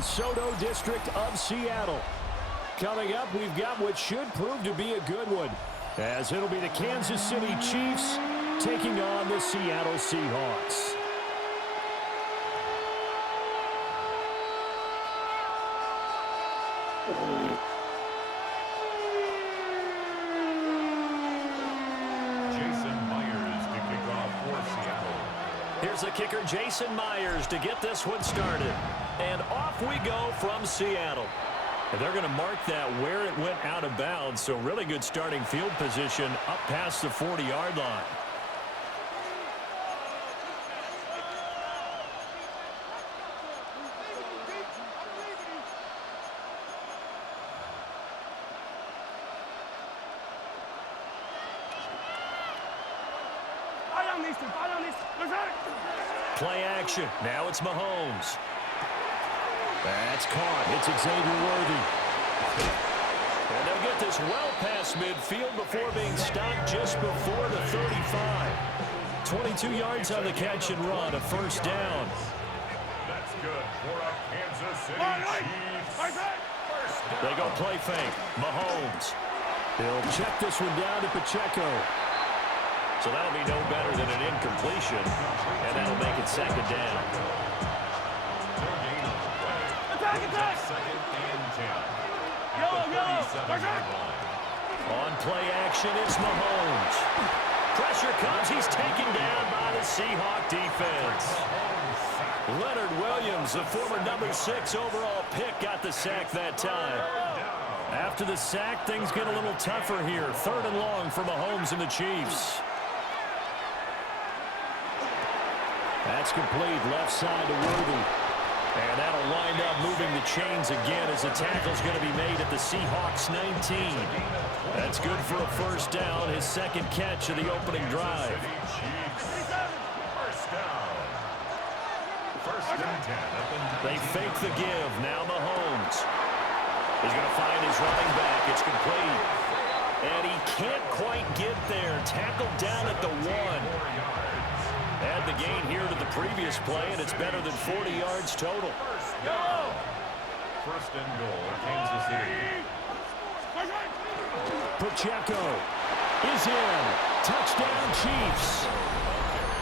DeSoto district of Seattle. Coming up, we've got what should prove to be a good one, as it'll be the Kansas City Chiefs taking on the Seattle Seahawks. Here's the kicker, Jason Myers, to get this one started. And off we go from Seattle. And they're going to mark that where it went out of bounds, so really good starting field position up past the 40-yard line. Play action. Now it's Mahomes. That's caught. It's Xavier Worthy. And they'll get this well past midfield before being stopped just before the 35. 22 yards on the catch and run, a first down. That's good for a Kansas City Chiefs. They go play fake. Mahomes. He'll check this one down to Pacheco. So that'll be no better than an incompletion, and that'll make it second down. Attack! Second and 10. On play action, it's Mahomes. Pressure comes. He's taken down by the Seahawk defense. Leonard Williams, the former number 6 overall pick, got the sack that time. After the sack, things get a little tougher here. 3rd and long for Mahomes and the Chiefs. That's complete, left side to Worthy. And that'll wind up moving the chains again as the tackle's going to be made at the Seahawks 19. That's good for a first down, his second catch of the opening drive. First and 10. They fake the give, now Mahomes. He's going to find his running back, it's complete. And he can't quite get there, tackled down at the 1. Add the gain here to the previous play, and it's better than 40 yards total. First and goal, Kansas City. Pacheco is in. Touchdown, Chiefs.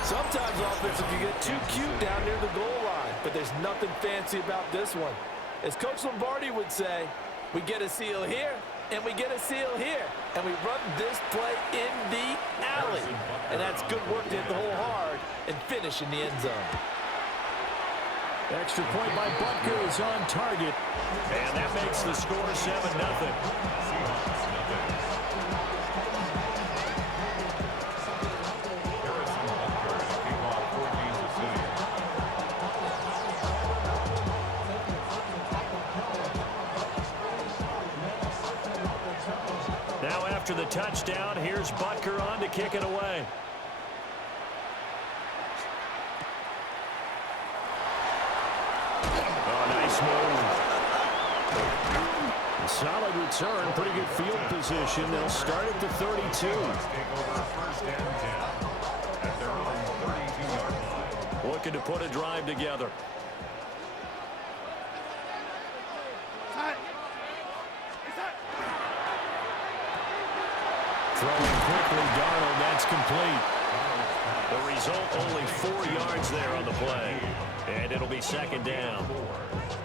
Sometimes offense can get too cute down near the goal line, but there's nothing fancy about this one. As Coach Lombardi would say, we get a seal here, and we get a seal here, and we run this play in the alley. And that's good work to hit the hole hard and finish in the end zone. Extra point by Butker is on target, and that makes the score 7-0. Now after the touchdown, here's Butker on to kick it away. Oh, nice move. Solid return, pretty good field position. They'll start at the 32. Take over first and 10 at their own 32-yard line. Looking to put a drive together. Throwing quickly, Darnold, that's complete. The result, only 4 yards there on the play. And it'll be second down.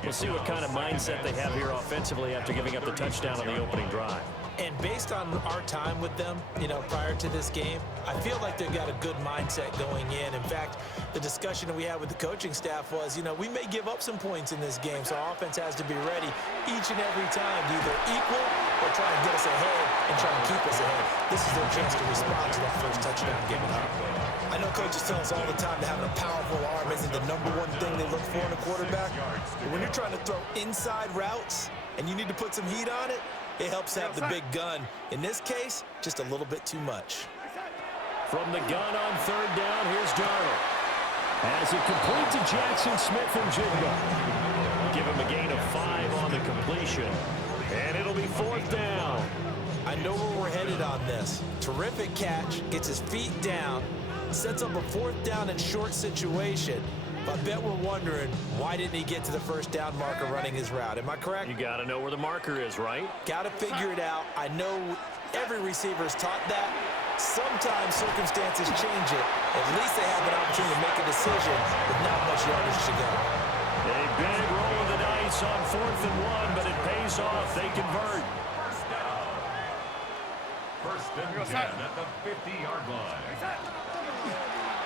We'll see what kind of mindset they have here offensively after giving up the touchdown on the opening drive. And based on our time with them, prior to this game, I feel like they've got a good mindset going in. In fact, the discussion that we had with the coaching staff was, we may give up some points in this game, so our offense has to be ready each and every time to either equal or try and get us ahead and try and keep us ahead. This is their chance to respond to that first touchdown given up. I know coaches tell us all the time that having a powerful arm isn't the number one thing they look for in a quarterback. But when you're trying to throw inside routes and you need to put some heat on it, it helps have the big gun. In this case, just a little bit too much. From the gun on third down, here's Darnold. As it complete to Jackson Smith and Jigba. Give him a gain of 5 on the completion. And it'll be fourth down. I know where we're headed on this. Terrific catch, gets his feet down, sets up a fourth down and short situation. I bet we're wondering, why didn't he get to the first down marker running his route? Am I correct? You got to know where the marker is, right? Got to figure it out. I know every receiver is taught that. Sometimes circumstances change it. At least they have an opportunity to make a decision with not much yardage to go. A big roll of the dice on 4th and 1, but it pays off. They convert. First and 10 at the 50-yard line.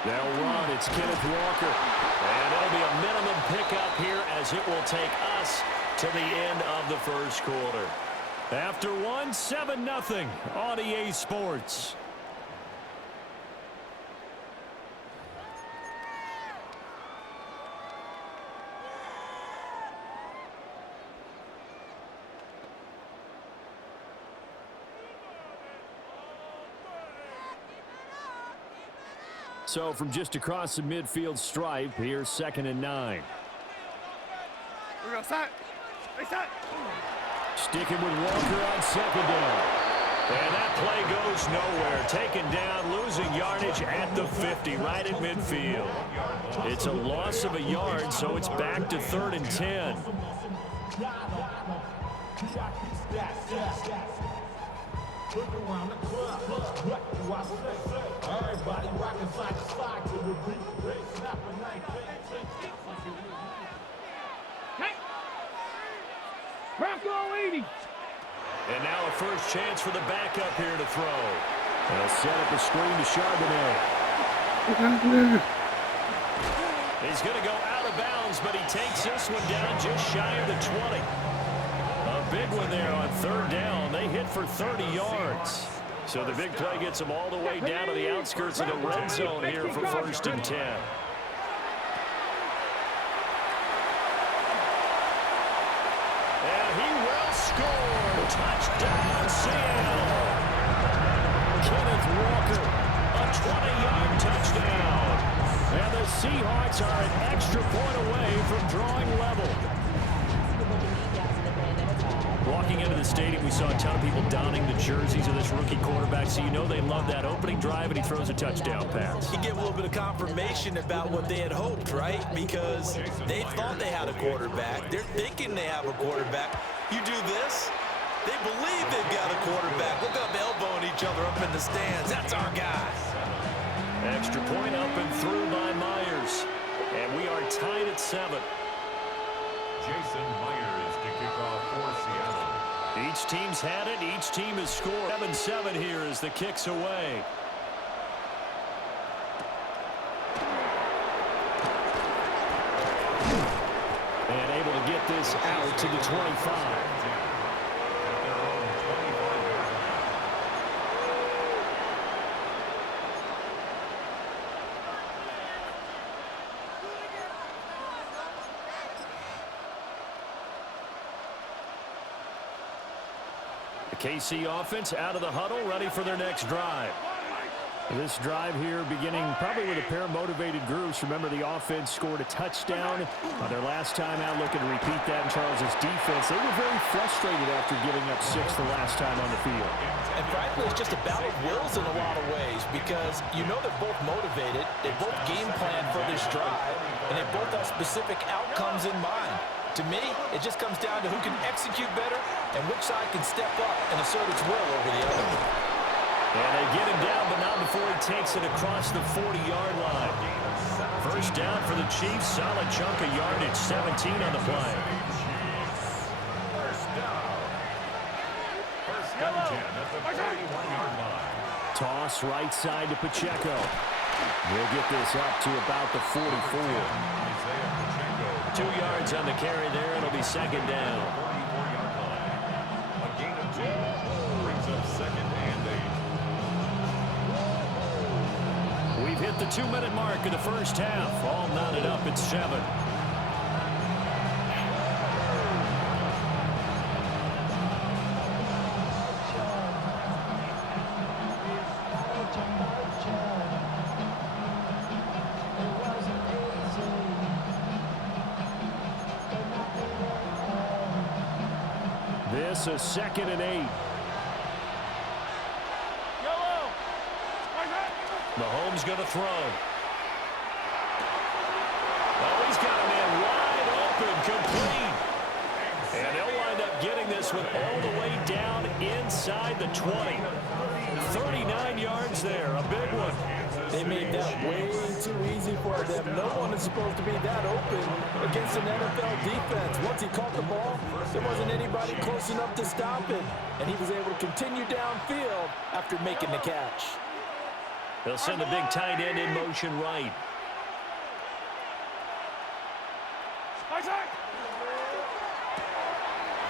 They'll run. It's Kenneth Walker. And it'll be a minimum pickup here as it will take us to the end of the first quarter. After 1, 7-0 on EA Sports. So from just across the midfield stripe, here's 2nd and 9. We're going to start. Sticking with Walker on 2nd down. And that play goes nowhere. Taken down, losing yardage at the 50, right at midfield. It's a loss of a yard, so it's back to 3rd and 10. And now a first chance for the backup here to throw. They'll set up a screen to Charbonnet. He's going to go out of bounds, but he takes this one down just shy of the 20. A big one there on 3rd down. They hit for 30 yards. So the big play gets them all the way down to the outskirts of the red zone here for 1st and 10. And he will score. Touchdown, Seattle. Kenneth Walker, a 20-yard touchdown. And the Seahawks are an extra point away from drawing level. Walking into the stadium, we saw a ton of people donning the jerseys of this rookie quarterback, so you know they love that opening drive, and he throws a touchdown pass. You get a little bit of confirmation about what they had hoped, right? Because they thought they had a quarterback. They're thinking they have a quarterback. You do this, they believe they've got a quarterback. Look up, elbowing each other up in the stands. That's our guy. Extra point up and through by Myers. And we are tied at 7. Jason Myers to kick off for Seattle. Each team's had it. Each team has scored. 7-7 here as the kick's away. And able to get this out to the 25. KC offense out of the huddle, ready for their next drive. This drive here beginning probably with a pair of motivated groups. Remember, the offense scored a touchdown on their last time out, looking to repeat that in Charles' defense. They were very frustrated after giving up 6 the last time on the field. And frankly, it's just a battle of wills in a lot of ways because you know they're both motivated, they both game plan for this drive, and they both have specific outcomes in mind. To me, it just comes down to who can execute better and which side can step up and assert its will over the other. And they get him down, but not before he takes it across the 40-yard line. First down for the Chiefs. Solid chunk of yardage, 17 on the play. First down. First and 10 at the 41-yard line. Toss right side to Pacheco. We'll get this up to about the 44. Isaiah Pacheco. 2 yards on the carry there. It'll be 2nd down. 44-yard line. A gain of 2 brings up 2nd and 8. We've hit the 2-minute mark of the first half. All knotted up at 7. This is 2nd and 8. Mahomes going to throw. Oh, he's got a man wide open, complete. And they'll wind up getting this one all the way down inside the 20. 39 yards there, a big one. They made that way too easy for them. No one is supposed to be that open against an NFL defense. Once he caught the ball, there wasn't anybody close enough to stop it. And he was able to continue downfield after making the catch. They'll send the big tight end in motion right.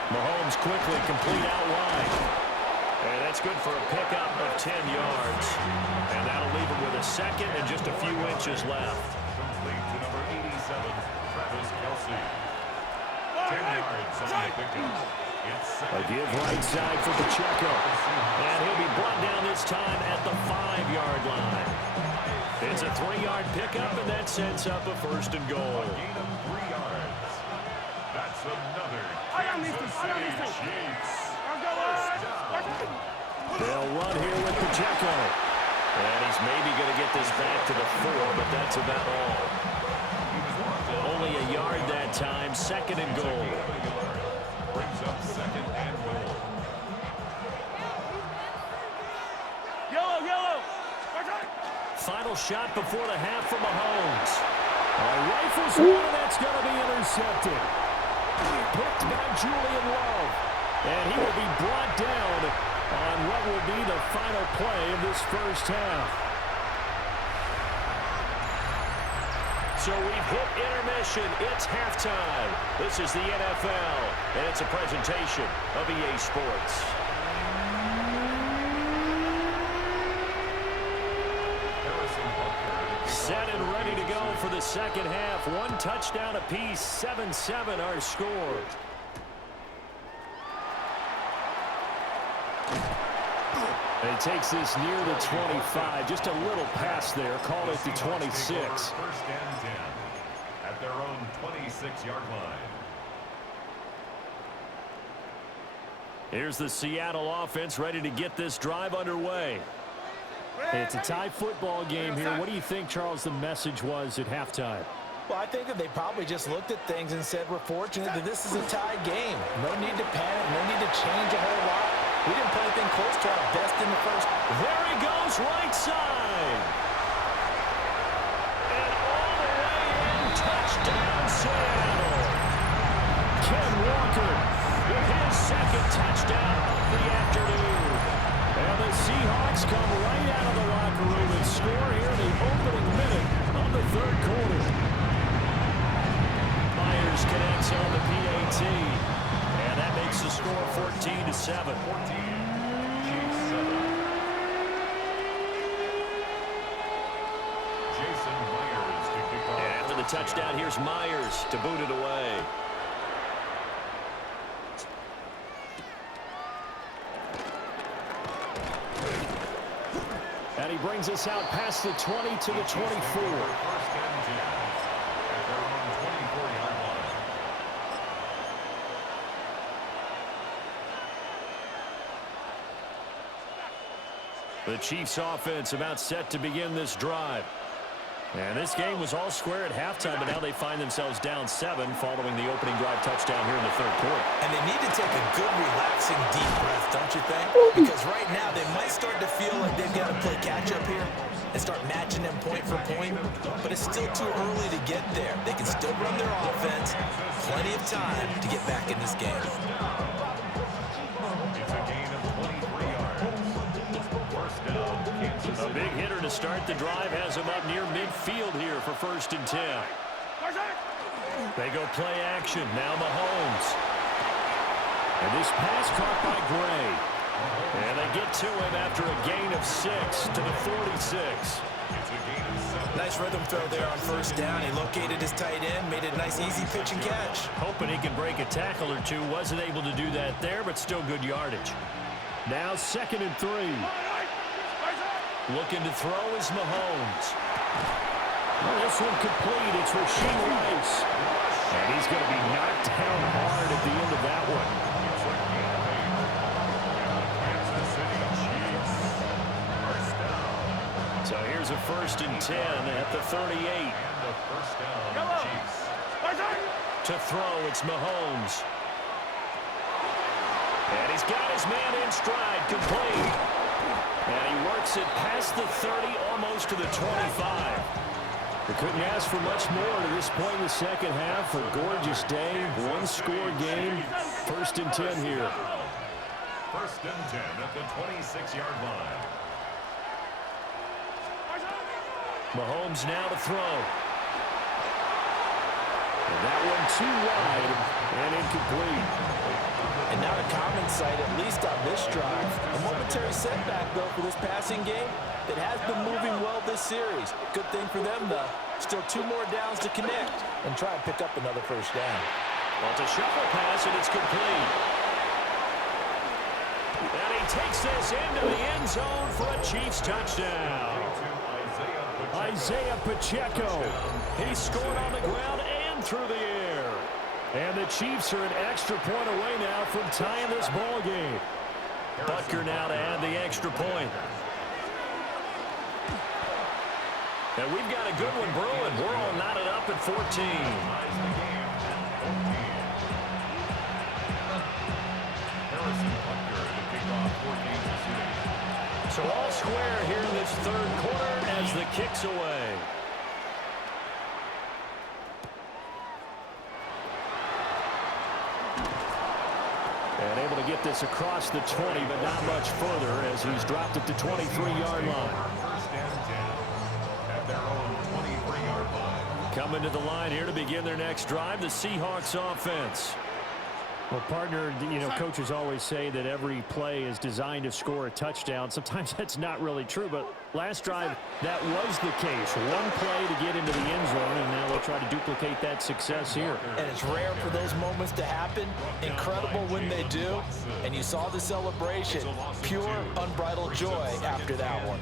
Mahomes quickly complete out wide. And that's good for a pickup of 10 yards. And that'll leave him with a second and just a few inches left. Complete to number 87, Travis Kelce. 10 yards on the pickup. A give right side for Pacheco. And he'll be brought down this time at the 5-yard line. It's a 3-yard pickup, and that sets up a first and goal. Gain of 3 yards. That's another Kansas City Chiefs. They'll run here with Pacheco. And he's maybe going to get this back to the 4, but that's about all. Only a yard that time, second and goal. Brings up second and goal. Yellow. Final shot before the half from Mahomes. Rifles one, and that's going to be intercepted. Picked by Julian Love. And he will be brought down on what will be the final play of this first half. So we've hit intermission. It's halftime. This is the NFL, and it's a presentation of EA Sports. Set and ready to go for the second half. One touchdown apiece, 7-7 our score. And he takes this near the 25. Just a little pass there. Call it the 26. First and 10 at their own 26-yard line. Here's the Seattle offense ready to get this drive underway. It's a tie football game here. What do you think, Charles, the message was at halftime? Well, I think that they probably just looked at things and said, we're fortunate that this is a tie game. No need to panic, no need to change a whole lot. We didn't play anything close to our best in the first. There he goes, right side. And all the way in, touchdown Seattle. Ken Walker with his second touchdown of the afternoon. And the Seahawks come right out of the locker room and score here in the opening minute of the third quarter. Myers connects on the PAT. And that makes the score 14-7. 14, Chiefs 7. Jason Myers to kick off. And after the touchdown, here's Myers to boot it away. And he brings us out past the 20 to the 24. First and 10 at their own 24-yard line. The Chiefs offense about set to begin this drive. And this game was all square at halftime, but now they find themselves down 7 following the opening drive touchdown here in the third quarter. And they need to take a good, relaxing, deep breath, don't you think? Because right now they might start to feel like they've got to play catch-up here and start matching them point for point. But it's still too early to get there. They can still run their offense. Plenty of time to get back in this game. It's a gain of 23 yards. First down, Kansas City. A big hitter to start the drive has him up near midfield here for first and 10. They go play action. Now Mahomes. And this pass caught by Gray. And they get to him after a gain of 6 to the 46. It's a gain of 7. Nice rhythm throw there on first down. He located his tight end, made it a nice, easy pitch and catch. Hoping he can break a tackle or two. Wasn't able to do that there, but still good yardage. Now 2nd and 3. Looking to throw is Mahomes. Well, this one complete. It's Rashee Rice. And he's going to be knocked down hard at the end of that one. It's a gain of 8. And the Kansas City Chiefs. First down. So here's a first and 10 at the 38. And a first down, Chiefs. To throw, it's Mahomes. And he's got his man in stride, complete. And he works it past the 30, almost to the 25. They couldn't ask for much more to this point in the second half. A gorgeous day, one-score game. 1st and 10 here. 1st and 10 at the 26-yard line. Mahomes now to throw. And that one too wide and incomplete. And not a common sight, at least on this drive. A momentary setback, though, for this passing game that has been moving well this series. Good thing for them, though. Still 2 more downs to connect and try and pick up another 1st down. Well, it's a shuffle pass, and it's complete. And he takes this into the end zone for a Chiefs touchdown. Isaiah Pacheco. He scored on the ground and through the air. And the Chiefs are an extra point away now from tying this ball game. Butker now to add the extra point. And we've got a good one brewing. We're all knotted up at 14. So all square here in this 3rd quarter as the kick's away. And able to get this across the 20, but not much further as he's dropped it to 23-yard line. 1st and 10 at their own 23-yard line. Coming to the line here to begin their next drive, the Seahawks offense. Well, partner, you know, coaches always say that every play is designed to score a touchdown. Sometimes that's not really true, but last drive, that was the case. One play to get into the end zone, and now they'll try to duplicate that success here. And it's rare for those moments to happen. Incredible when they do. And you saw the celebration. Pure, unbridled joy after that one.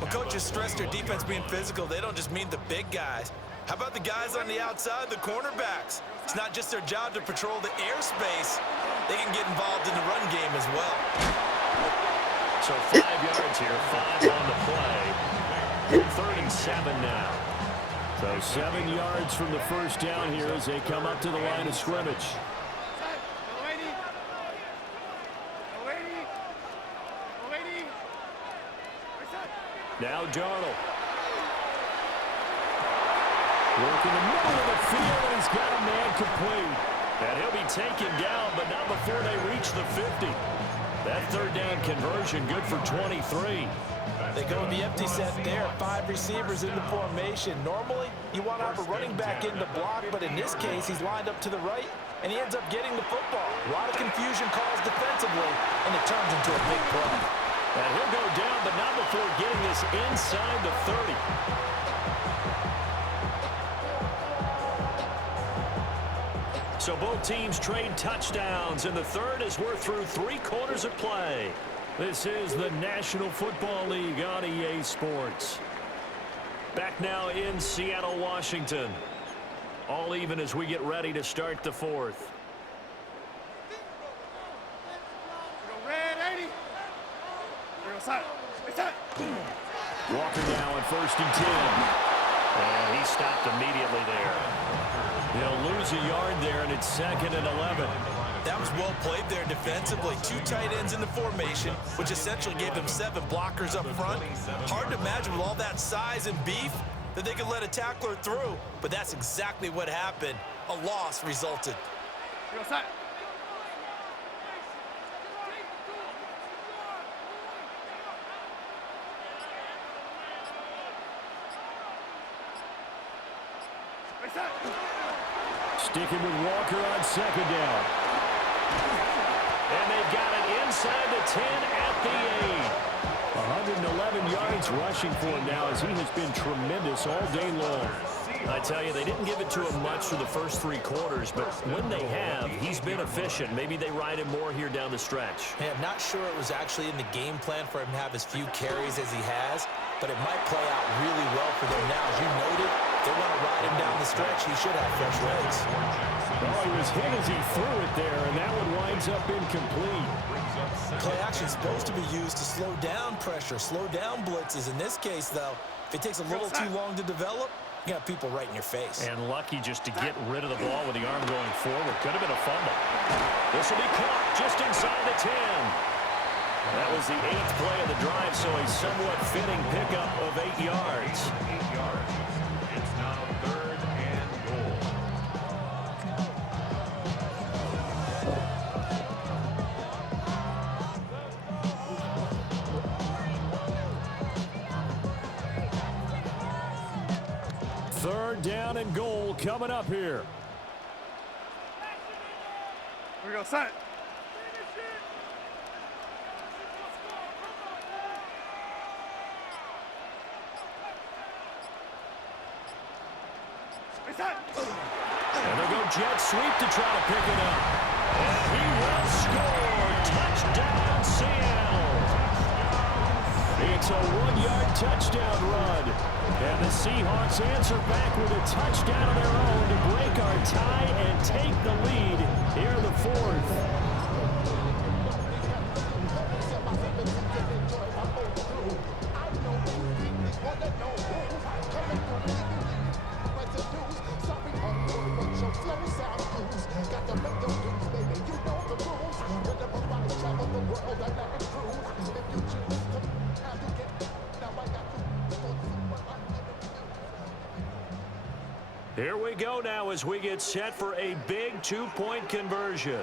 When coaches stress their defense being physical, they don't just mean the big guys. How about the guys on the outside, the cornerbacks? It's not just their job to patrol the airspace. They can get involved in the run game as well. So 5 yards here, 5 on the play. 3rd and 7 now. So 7 yards from the 1st down here as they come up to the line of scrimmage. Now Darnold. Working the middle of the field, and he's got a man complete. And he'll be taken down, but not before they reach the 50. That 3rd down conversion good for 23. They go with the empty set there. 5 receivers in the formation. Normally, you want to have a running back in the block, but in this case, he's lined up to the right, and he ends up getting the football. A lot of confusion caused defensively, and it turns into a big play. And he'll go down, but not before getting this inside the 30. So both teams trade touchdowns in the 3rd as we're through 3 quarters of play. This is the National Football League on EA Sports. Back now in Seattle, Washington. All even as we get ready to start the 4th. Walker now on 1st and 10. And he stopped immediately there. They'll lose a yard there, and it's 2nd and 11. That was well played there defensively. 2 tight ends in the formation, which essentially gave them 7 blockers up front. Hard to imagine with all that size and beef that they could let a tackler through, but that's exactly what happened. A loss resulted. Sticking with Walker on 2nd down. And they've got it inside the 10 at the 8. 111 yards rushing for him now as he has been tremendous all day long. I tell you, they didn't give it to him much for the first 3 quarters, but when they have, he's been efficient. Maybe they ride him more here down the stretch. Hey, I'm not sure it was actually in the game plan for him to have as few carries as he has, but it might play out really well for them now. As you noted, they want to ride him down the stretch. He should have fresh legs. Oh, he was hit as he threw it there, and that one winds up incomplete. Play action is supposed to be used to slow down pressure, slow down blitzes. In this case, though, if it takes a little too long to develop, You got people right in your face. And lucky just to get rid of the ball with the arm going forward. Could have been a fumble. This will be caught just inside the 10. That was the 8th play of the drive, so a somewhat fitting pickup of 8 yards. 8 yards. It's now 3rd and goal. Third down and goal coming up here. We go set. And they'll go jet sweep to try to pick it up. And he will score. Touchdown, Seattle. It's a 1-yard touchdown run. And the Seahawks answer back with a touchdown of their own to break our tie and take the lead here in the 4th. Here we go now as we get set for a big 2-point conversion.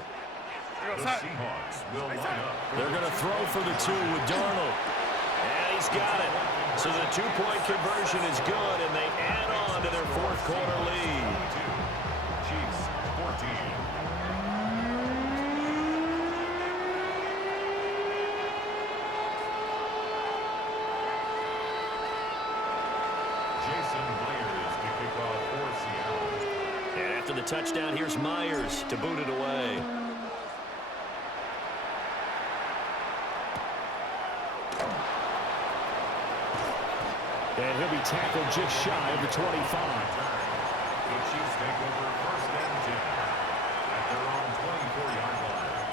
The Seahawks will line up. They're going to throw for the 2 with Darnold. And he's got it. So the 2-point conversion is good, and they add on to their 4th quarter lead. Chiefs 14. Jason Myers to kick off for Seattle. And after the touchdown, here's Myers to boot it away. And he'll be tackled just shy of the 25. The Chiefs take over 1st and 10 at their own 24-yard line.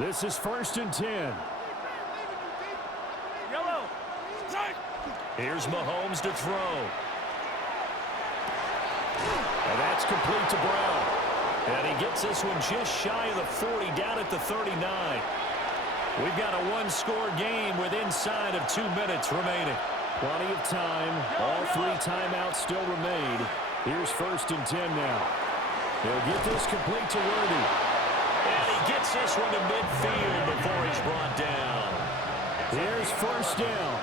This is 1st and 10. Yellow. Here's Mahomes to throw. And that's complete to Brown. And he gets this one just shy of the 40, down at the 39. We've got a 1-score game with inside of 2 minutes remaining. Plenty of time. All 3 timeouts still remain. Here's 1st and 10 now. He'll get this complete to Worthy. And he gets this one to midfield before he's brought down. Here's 1st down.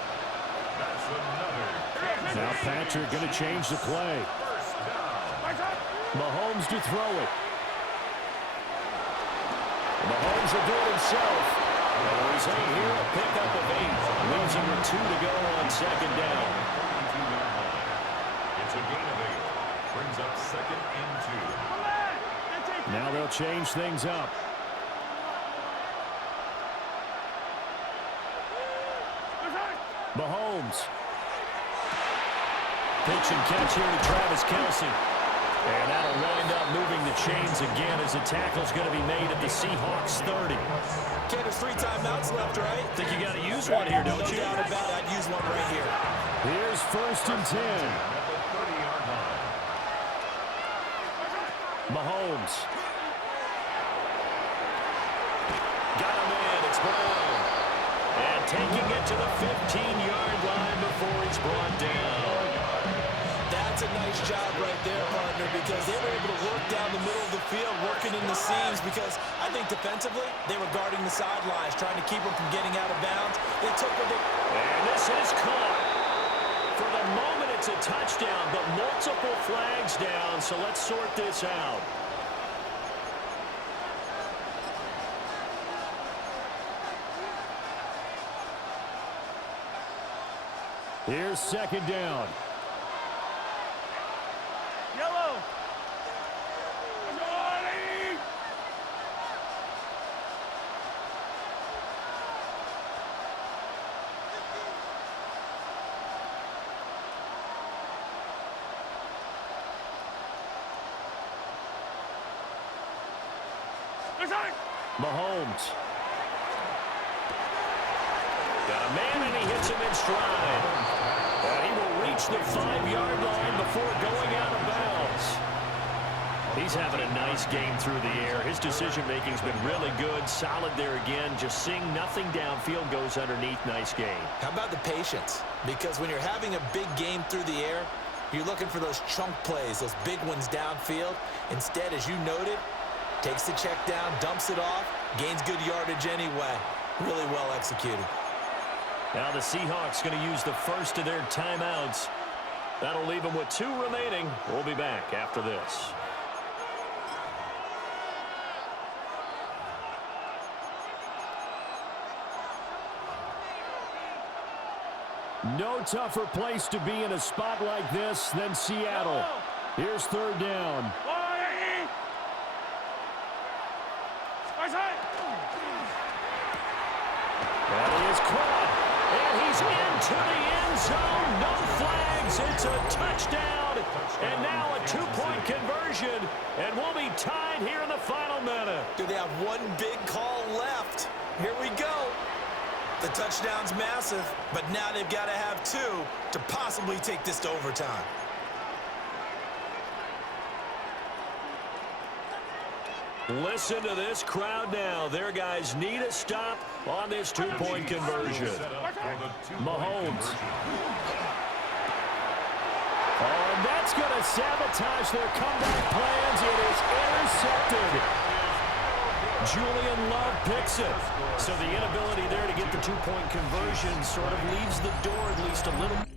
That's another. Now Patrick going to change the play. First down. Mahomes to throw it. Mahomes will do it himself. And he's in here, a pickup of 8. Leaves him with 2 to go on 2nd down. 32-yard line. It's a gain of 8. Brings up 2nd and 2. Now they'll change things up. Mahomes. Pitch and catch here to Travis Kelce. And that'll wind up moving the chains again as the tackle's going to be made at the Seahawks 30. Okay, there's 3 timeouts left, right? Think you got to use one here, don't No you? doubt about it. I'd use one right here. Here's 1st and 10. At the 30-yard line. Mahomes. Got him in. It's Brown. And taking it to the 15-yard line before he's brought down. That's a nice job right there, partner, because they were able to work down the middle of the field, working in the seams, because I think defensively, they were guarding the sidelines, trying to keep them from getting out of bounds. They took what they... And this is caught. For the moment, it's a touchdown, but multiple flags down, so let's sort this out. Here's 2nd down. Yellow. Mahomes. Got a man, and he hits him in stride. And he will reach the 5-yard line before going out of bounds. He's having a nice game through the air. His decision-making's been really good. Solid there again. Just seeing nothing downfield, goes underneath. Nice game. How about the patience? Because when you're having a big game through the air, you're looking for those chunk plays, those big ones downfield. Instead, as you noted, takes the check down, dumps it off, gains good yardage anyway. Really well executed. Now the Seahawks going to use the first of their timeouts. That'll leave them with 2 remaining. We'll be back after this. No tougher place to be in a spot like this than Seattle. Here's 3rd down. And he is caught. And he's into the end zone. No flags. It's a touchdown. And now a 2-point conversion. And we'll be tied here in the final minute. Do they have one big call left? Here we go. The touchdown's massive, but now they've got to have 2 to possibly take this to overtime. Listen to this crowd now. Their guys need a stop on this 2-point conversion. Mahomes. Oh, and that's going to sabotage their comeback plans. It is intercepted. Julian Love picks it. So the inability there to get the 2-point conversion sort of leaves the door at least a little.